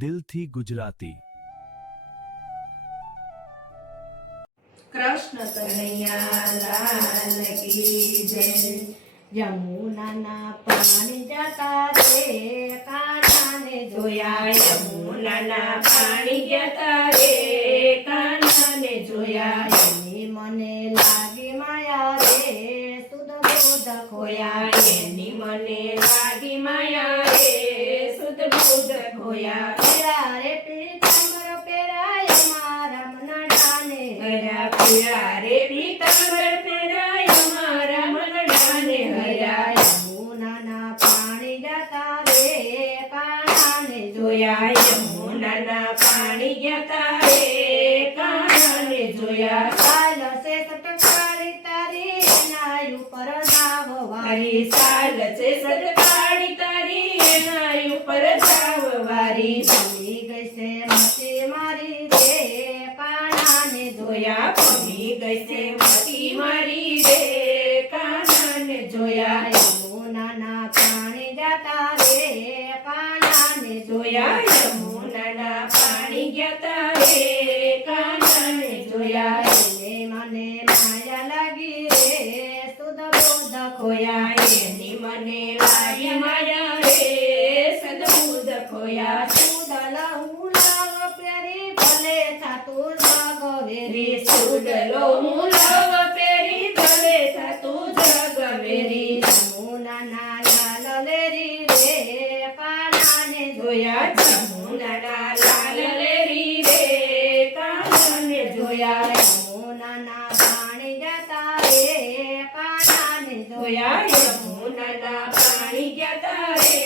દિલથી ગુજરાતી। કૃષ્ણ કનૈયા લાલ કી જય। યમુનાના પાણી જતા રે કાનાને જોયા, યમુનાના પાણી જતા રે કાનાને જોયા। એની મને લાગી માયા રે સુધ બુધ ખોયા, એની મને લાગી માયા રે સુધ બુધ ખોયા। પીળા રે પીતાંબર પહેરાય મારા મનડાને હર્યા, પીળા રે પીતાંબર પહેરાય મારા મનડાને હર્યા। યમુનાના પાણી જતા રે કાનાને જોયા, યમુનાના પાણી જતા રે કાનાને જોયા। સાલ છે સટકાળી તારી એના ઉપર જાવ વારી, સાલ છે સટકાળી તારી એના ઉપર જાવ વારી। ભમી ગઈ છે મતી મારી રે કાનાને જોયા, ભમી ગઈ છે મતી મારી રે કાનાને જોયા। યમુનાના પાણી જતા રે કાનાને જોયા, યમુનાના પાણી જતા રે કાનાને જોયા। એને મને માયા લાગી રે સુધ બુધ ખોયા, એની મને લાગી માયા રે સુધ બુધ ખોયા। સુદલ હું લાવ પેરી ભલે થાતું જગવેરી, સુદલો હું લાવ પેરી ભલે થાતું જગવેરી। યમુનાના લાલ લેરી રે કાનાને જોયા, યમુનાના લાલ લેરી રે કાનાને જોયા। યમુનાના પાણી જતા રે કાનાને જોયા, યમુનાના પાણી જતા રે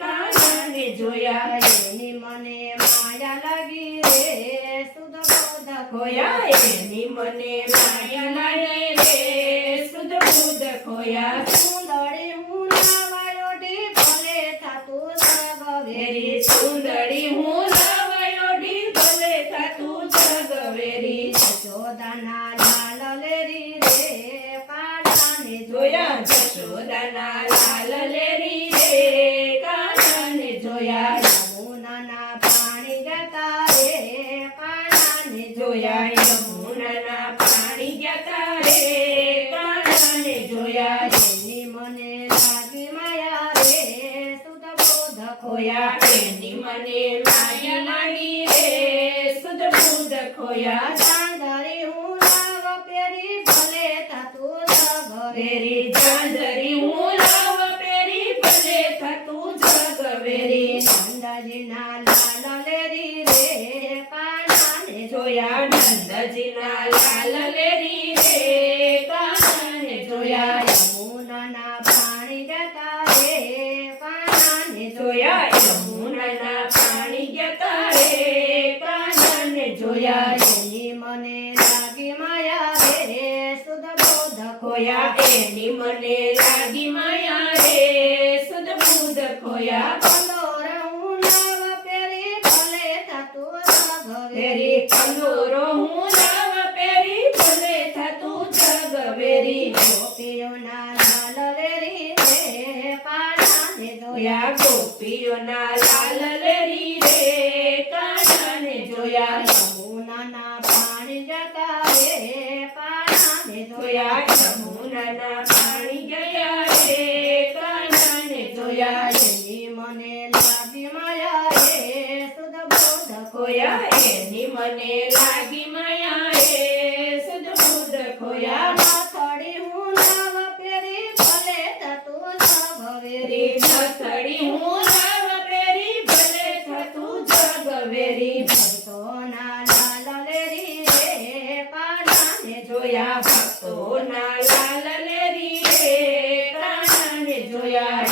કાનાને જોયા। એની મને માયા લાગી રે સુધ બુધ ખોયા, એની મને માયા લાગી રે સુધ બુધ ખોયા। સુંદરી હું લાવાયોડી ભલે થાતું જગવેરી, સુંદરી હું લાવાયોડી ભલે થાતું જગવેરી। જશોદાના લાલ લેરી રે કાનાને જોયા, જશોદાના લાલ લેરી રે કાનાને જોયા। યમુનાના પાણી જતા રે કાનાને જોયા, યમુનાના પાણી જતા રે કાનાને જોયા। એની મને લાગી માયા રે સુધ બુધ ખોયા, એની મને માયા લાગી રે સુધ બુધ ખોયા। ચાંદરી હું લાવ પેરી ભલે થાતું જગવેરી, ચાંદરી હું લાવ પેરી ભલે થાતું જગવેરી। નંદજીના લાલ લેરી રે કાનાને જોયા, નંદજીના લાલ લેરી રે કાનાને જોયા। યમુનાના પાણી જતા રે કાનાને જોયા, યમુનાના પાણી જતા રે કાનાને જોયા। એની મને લાગી માયા રે સુધ બુધ ખોયા, એની મને લાગી માયા રે સુધ બુધ ખોયા। કંદોર હું લાવ પેરી ભલે થાતું જગવેરી, કંદોરો હું લાવ પેરી ભલે થાતું જગવેરી। ગોપીઓના લાલ લેરી રે કાનાને જોયા, ગોપીઓના લાલ લેરી રે કાનાને જોયા। યમુનાના પાણી જતા રે કાનાને જોયા, યમુનાના પાણી ગયા રે કાનાને જોયા। એની મને લાગી માયા રે સુધ બુધ ખોયા, એની મને લાગી માયા રે સુધ બુધ ખોયા। માથડી હું લાવ પેરી ભલે થાતું જગવેરી, માથડી હું લાવ પેરી ભલે થાતું જગવેરી। ભક્તોના લાલ લેરી રે કાનાને જોયા, ભક્તોના લાલ લેરી રે કાનાને જોયા।